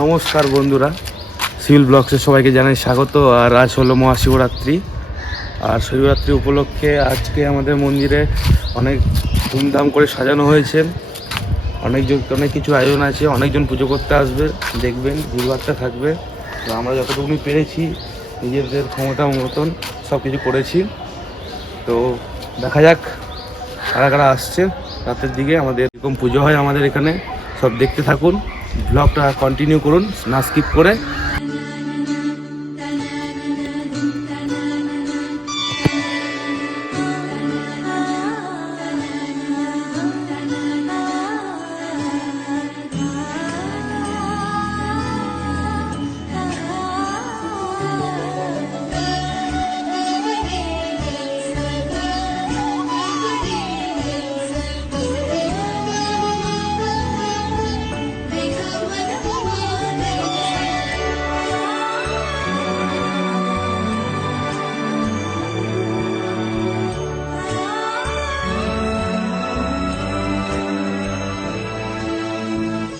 নমস্কার বন্ধুরা, সিভিল ব্লগসে সবাইকে জানাই স্বাগত। আর আজ হলো মহাশিবরাত্রি। আর শিবরাত্রি উপলক্ষে আজকে আমাদের মন্দিরে অনেক ধুমধাম করে সাজানো হয়েছে। অনেক কিছু আয়োজন আছে, অনেকজন পুজো করতে আসবে, দেখবেন ভিড়ভাড়টা থাকবে। তো আমরা যতটুকুনি পেরেছি নিজেদের ক্ষমতা মতন সব কিছু করেছি। তো দেখা যাক কারা কারা আসছে রাতের দিকে। আমাদের এরকম পুজো হয় আমাদের এখানে, সব দেখতে থাকুন, ব্লগটা কন্টিনিউ করুন না স্কিপ করে।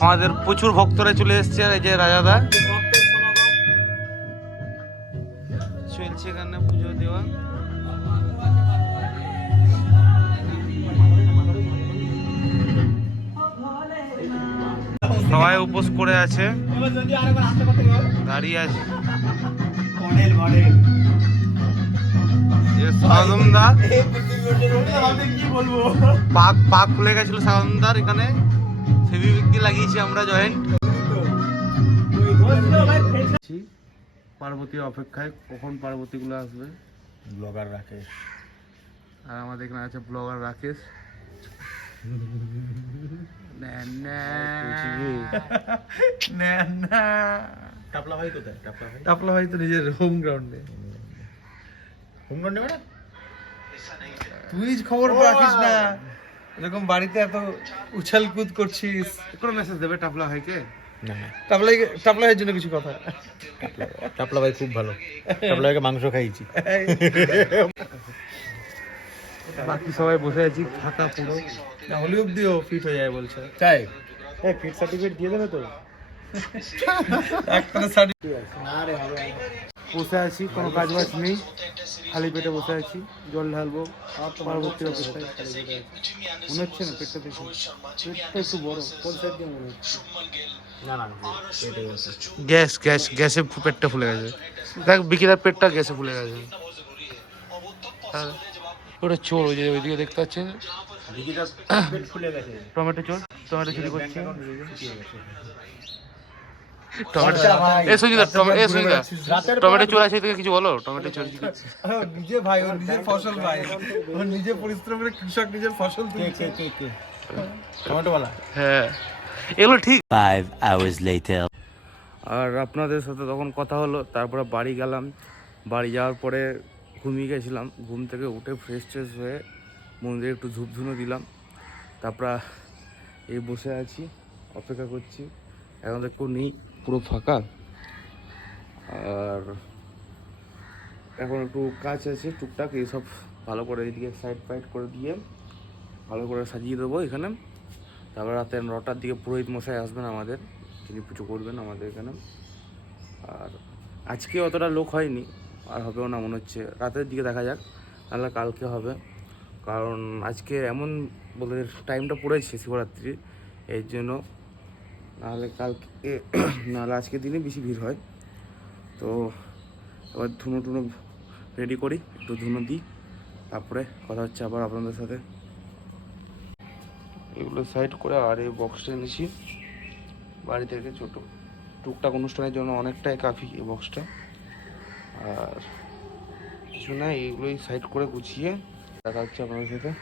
আমাদের প্রচুর ভক্তরা চলে এসছে। এই যে রাজাদা চলছে এখানে পুজো দেওয়া। সবাই উপোস করে আছে, দাঁড়িয়ে আছে। সাগমদা পাক খুলে গেছিল সাগমদার, এখানে ফেভিকুইক লাগিয়েছি আমরা জয়েন্ট। পার্বতী অপেক্ষায়, কখন পার্বতীগুলো আসবে। ব্লগার রাকেশ, আর আমাদের এখানে আছে ব্লগার রাকেশ। টাপলা ভাই কোথায়? টাপলা ভাই তো নিজের হোম গ্রাউন্ডে। মানে তুই খবর রাখিস না, এরকম বাড়িতে এত উছাল কুদ করছিস, কোনো মেসেজ দেবে টাপলা ভাইকে? না, টাপলা ভাইয়ের জন্য কিছু কথা। টাপলা ভাই খুব ভালো। টাপলা ভাইকে মাংস খাইছি। বাকি সবাই বসে আছি ফাঁকা পুরো। হলি অব্দিও ফিট হয়ে যায় বলছে। তাই ফিট সার্টিফিকেট দিয়ে দেবে তো? একটা সার্টিফিকেট না রে, হবে। বসে আছি, কোনো কাজ বাজ নেই, খালি পেটে বসে আছি। জল ঢালবো, পরবর্তী অবস্থায় খালি পেটে আছি। মনে হচ্ছে না পেটটা দেখুন, পেটটা একটু বড়। কোন সাইড দিয়ে মনে হচ্ছে? না, গ্যাসে পেটটা ফুলে গেছে। দেখ বিকিদার পেটটা গ্যাসে ফুলে গেছে। ওটা চোর, ওই যে ওইদিকে দেখতে পাচ্ছেন পেট ফুলে গেছে। টমেটো চোর, টমেটো চুরি করছে। টমেটো চোর আছে, কিছু বলো। টমেটো চোর নিজে ভাই, ওর নিজের ফসল ভাই, ওর নিজে পরিশ্রম করে কৃষক নিজের ফসল তুলছে। টমেটোওয়ালা। হ্যাঁ, এগুলো ঠিক। 5 hours later. আর আপনাদের সাথে তখন কথা হলো, তারপরে বাড়ি গেলাম। বাড়ি যাওয়ার পরে ঘুমিয়ে গেছিলাম। ঘুম থেকে উঠে ফ্রেশ ট্রেশ হয়ে মন্দিরে একটু ধূপধুনো দিলাম। তারপর এই বসে আছি, অপেক্ষা করছি। এখন তো কেউ নেই, পুরো ফাঁকা। আর এখন একটু কাজ আছে টুকটাক, এইসব ভালো করে এইদিকে সাইড ফাইড করে দিয়ে ভালো করে সাজিয়ে দেবো এখানে। তারপর রাতে 9টার দিকে পুরোহিত মশাই আসবেন আমাদের, তিনি পুজো করবেন আমাদের এখানে। আর আজকে অতটা লোক হয়নি, আর হবেও না মনে হচ্ছে। রাতের দিকে দেখা যাক, নাহলে কালকে হবে। কারণ আজকে এমন বলে টাইমটা পড়েছে শিবরাত্রির, এর জন্য। নাহলে কালকে নাহলে আজকের দিনে বেশি ভিড় হয়। তো এবার ধুনো টুনো রেডি করি, একটু ধুনো দিই, তারপরে কথা হচ্ছে আবার আপনাদের সাথে। এগুলো সাইড করে আর এই বক্সটা এনেছি বাড়ি থেকে, ছোটো টুকটাক অনুষ্ঠানের জন্য অনেকটাই কাফি এই বক্সটা। আর কিছু না, এইগুলোই সাইড করে গুছিয়ে দেখা হচ্ছে আপনাদের সাথে।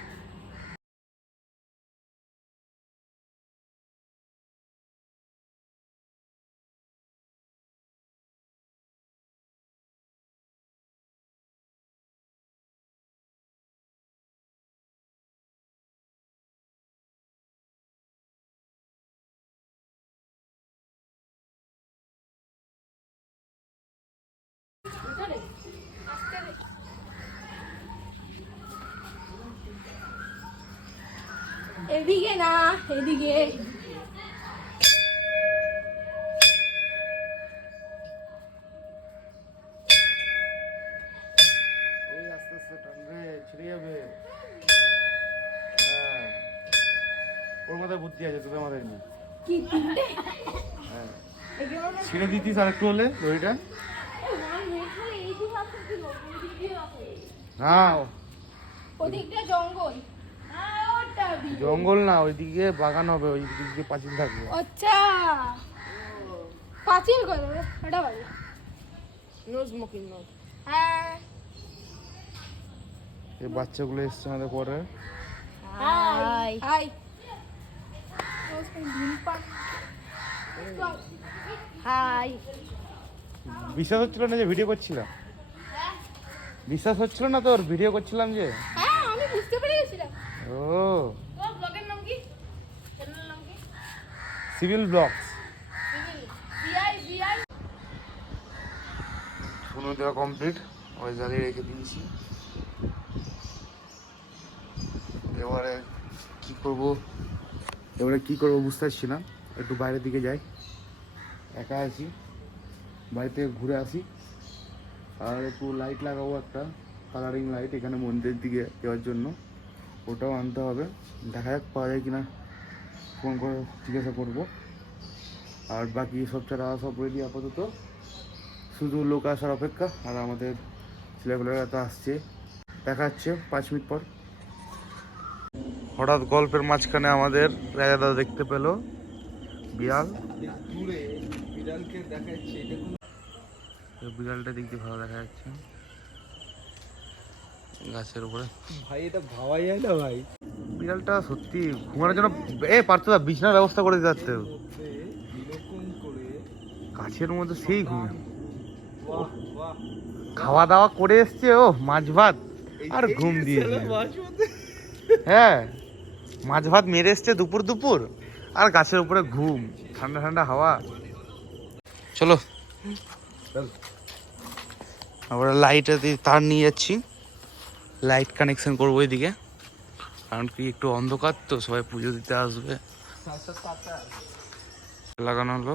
এদিকে না, এদিকে। ভর্তি আছে তোদের মাথায় নেই। কি তিনটে হ্যাঁ এগুলো না ছিঁড়ে দিতিস আর একটু হলে দড়িটা। ওয়ান মিনিট হলে এই দিকে আছে কি ওদিক দিয়ে আছে না ওদিকটা জঙ্গল ওটা জঙ্গল না, ওইদিকে বাগান হবে, ওই দিকে পাঁচিল থাকবে। আচ্ছা পাঁচিল করে এটা বাড়ি নো স্মোকিং নো হ্যাঁ এই বাচ্চাগুলো এসছে আমাদের পরে। হাই হাই হাই বিশ্বাস হচ্ছিল না যে ভিডিও করছিলাম, বিশ্বাস হচ্ছিল না তোর ভিডিও করছিলাম যে। হ্যাঁ আমি বুঝতে পেরে গেছিলাম ও তোর ব্লগের নাম কি চ্যানেলের নাম কি সিভিল ব্লগস। বিআই বিআই শুনুন দেওয়া কমপ্লিট, ওই জ্বালিয়ে রেখে দিয়েছি। এবারে কি করব, বুঝতে পারছি না। একটু বাইরের দিকে যাই, একা আছি, বাড়িতে ঘুরে আসি। আর একটু লাইট লাগাবো, একটা কালারিং লাইট এখানে মন্দিরের দিকে যাওয়ার জন্য, ওটাও আনতে হবে। দেখা যাক পাওয়া যায় কিনা, ফোন করে জিজ্ঞাসা করবো। আর বাকি সব ছাড়া সব রেডি আপাতত, শুধু লোক আসার অপেক্ষা। আর আমাদের ছেলেগুলোরা তো আসছে, দেখা যাচ্ছে 5 মিনিট পর। হঠাৎ গল্পের মাঝখানে আমাদের রাজা দাদা দেখতে পেল বিড়াল। দূরে বিড়ালকে দেখাচ্ছে, এটা কোনো বিড়ালটা দেখতে ভালো দেখা যাচ্ছে গাছের উপরে। ভাই এটা ভাবা যায় না ভাই। বিড়ালটা সত্যি ঘুমানোর জন্য পারতো না, বিছানার ব্যবস্থা করে দিতে পারতো। এরকম করে গাছের মধ্যে সেই ঘুমিয়ে বাহ বাহ খাওয়া দাওয়া করে এসছে, ও মাছ ভাত আর ঘুম দিয়েছে। হ্যাঁ মাছ ভাত মেরে এসছে দুপুর দুপুর, আর গাছের উপরে ঘুম, ঠান্ডা ঠান্ডা হাওয়া। চলো আমরা লাইটে তার নিয়ে যাচ্ছি, লাইট কানেকশন করবো এদিকে, কারণ কি একটু অন্ধকার তো, সবাই পুজো দিতে আসবে। লাগানো হলো।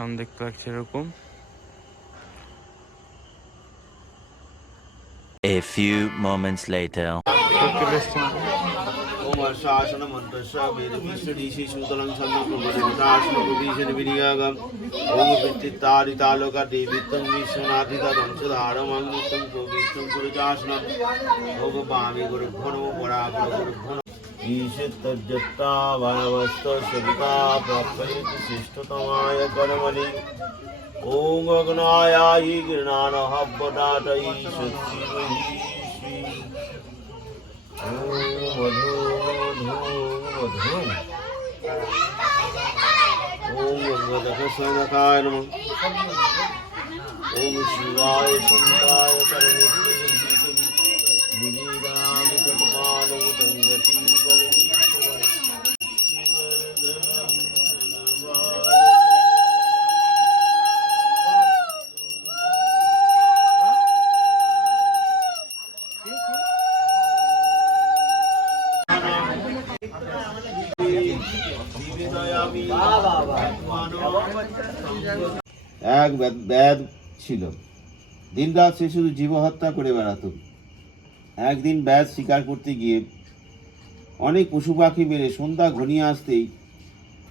আমি দেখতে পাচ্ছি এরকম। A few moments later. ओम शासन मंत्रस्य वेद विष्णुदीशि सूतलं छन्दं प्रबोधिताश्म प्रभीषण विनियागम ओम वित्तितारितालोका देवित्तं विश्वनाथिता वंशधारमं नित्यं गोवित्तं गुरुजासनं ओम पामि गुरुभ्यो नमो परागुरु गुरुभ्यो नमो ईशितज्जत्ता वायवस्त सविता प्राप्येति श्रेष्ठतमाय कर्मणि ओम अग्नायायि गृणानहव्वदातयि शक्तिमयि श्री मधु मधु ओम गंगाधरस्वनकाय नमः ओम शिवाय शंकाय निरीरामि तत्पालय तंगति এক ব্যাধ ছিল, দিনরাত সে শুধু জীব হত্যা করে বেড়াতো। একদিন ব্যাধ শিকার করতে গিয়ে অনেক পশু পাখি মেরে সন্ধ্যা ঘনিয়ে আসতেই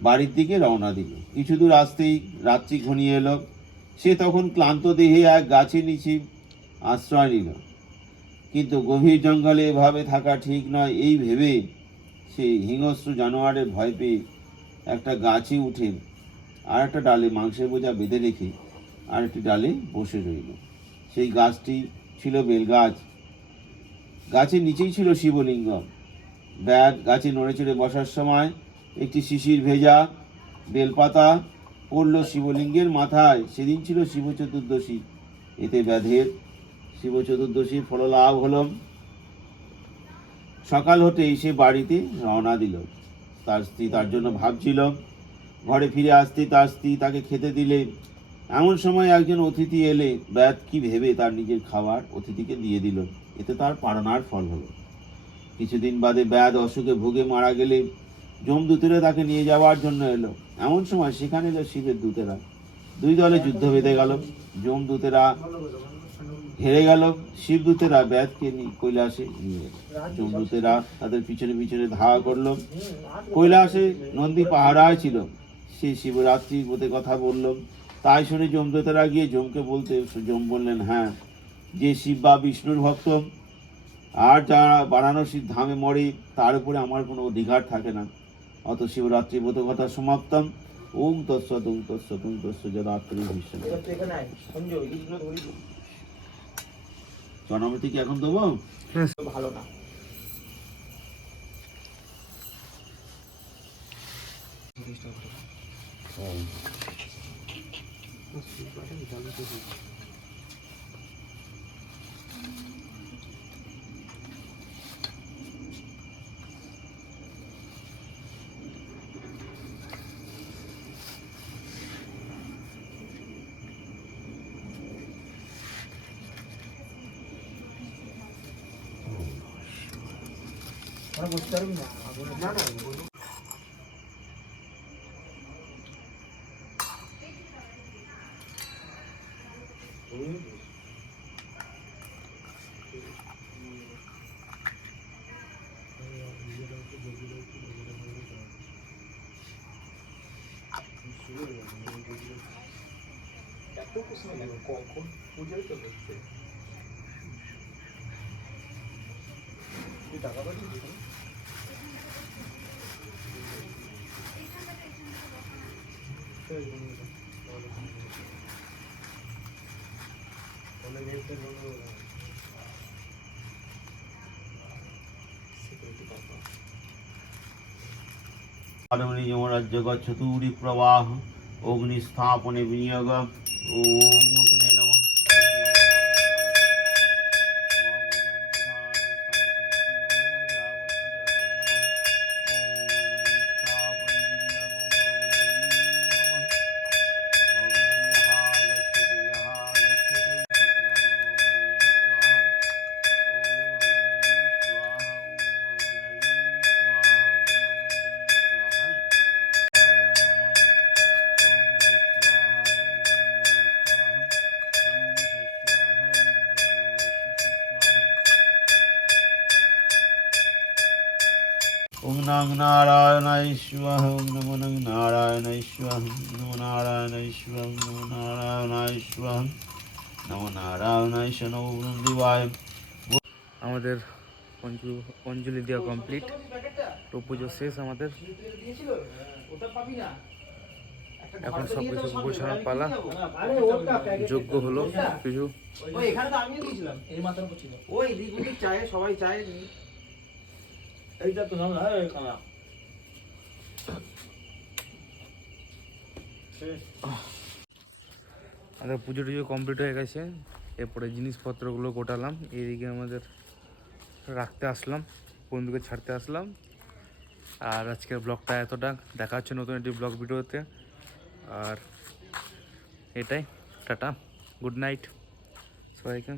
বাড়ির দিকে রওনা দিল। কিছু দূর আসতেই রাত্রি ঘনিয়ে এলো। সে তখন ক্লান্ত দেহে এক গাছের নিচে আশ্রয় নিল। কিন্তু গভীর জঙ্গলে এভাবে থাকা ঠিক নয়, এই ভেবে সে হিংস্র জানোয়ারের ভয় পেয়ে একটা গাছে উঠে আর একটা ডালে মাংসের বোঝা বেঁধে রেখে আর একটি ডালে বসে রইল। সেই গাছটি ছিল বেল গাছ। গাছের নিচেই ছিল শিবলিঙ্গ। ব্যাগ গাছে নড়ে চড়ে বসার সময় একটি শিশির ভেজা বেলপাতা পড়ল শিবলিঙ্গের মাথায়। সেদিন ছিল শিব চতুর্দশী। এতে ব্যাধের শিব চতুর্দশীর ফললাভ হল। সকাল হতেই সে বাড়িতে রওনা দিল। তার স্ত্রী তার জন্য ভাবছিল। ঘরে ফিরে আসতে তার স্ত্রী তাকে খেতে দিলে। এমন সময় একজন অতিথি এলে ব্যাধ কি ভেবে তার নিজের খাবার অতিথিকে দিয়ে দিল। এতে তার পারনার ফল হলো। কিছুদিন বাদে ব্যাধ অসুখে ভুগে মারা গেলে যমদূতেরা তাকে নিয়ে যাওয়ার জন্য এলো। এমন সময় সেখানে এলো শিবের দূতেরা। দুই দলে যুদ্ধ বেঁধে গেল। যমদূতেরা হেরে গেল। শিবদূতেরা ব্যাধকে কৈলাসে নিয়ে এলো। যমদূতেরা তাদের পিছনে পিছনে ধাওয়া করলো। কৈলাসে নন্দী পাহারায় ছিল। সে শিবরাত্রির ব্রতের কথা বলল। তাই শুনে যমদূতেরা গিয়ে যমকে বলতে যম বললেন, হ্যাঁ, যে শিব বা বিষ্ণুর ভক্ত আর যারা বারাণসীর ধামে মরে তার উপরে আমার কোনো অধিকার থাকে না। অত শিবরাত্রি ব্রত কথা সমাপ্তম। ওং তৎসৎ ওং তৎসৎ ওং তৎসৎ যদাত্রী ভীষ্ম। জনমতি কি এখন দেবো? ভালো না। বুঝতে পারবি না না না কখন পূজাই তো করছে টাকা পাচ্ছিস যমরাজ্য গচ্ছতুরি প্রবাহ অগ্নিস্থাপনে বিনিয়োগ। ওম অগ্নে নমঃ। ओम नमः नारायणाय स्वाहा। ओम नमो नारायणाय स्वाहा। नमो नारायणाय स्वाहा। नमो नारायणाय स्वाहा। नमो नारायणाय नमो देवाय। আমাদের অঞ্জলি দেওয়া কমপ্লিট, তো পুজো শেষ আমাদের। এখন সব কিছু গোছানোর পালা। যোগ্য হলো কিছু। এখানে তো আমিও দিয়েছিলাম এই মাথার উপর ছিল ওই দিগুলি চায় সবাই চায় এইটা তো না কানা আমাদের পুজো টুজো কমপ্লিট হয়ে গেছে। এরপরে জিনিসপত্রগুলো গোটালাম, এইদিকে আমাদের রাখতে আসলাম, বন্ধুকে ছাড়তে আসলাম। আর আজকের ব্লগটা এতটা, দেখা হচ্ছে নতুন একটি ব্লগ ভিডিওতে। আর এটাই, টাটা, গুড নাইট সবাইকে।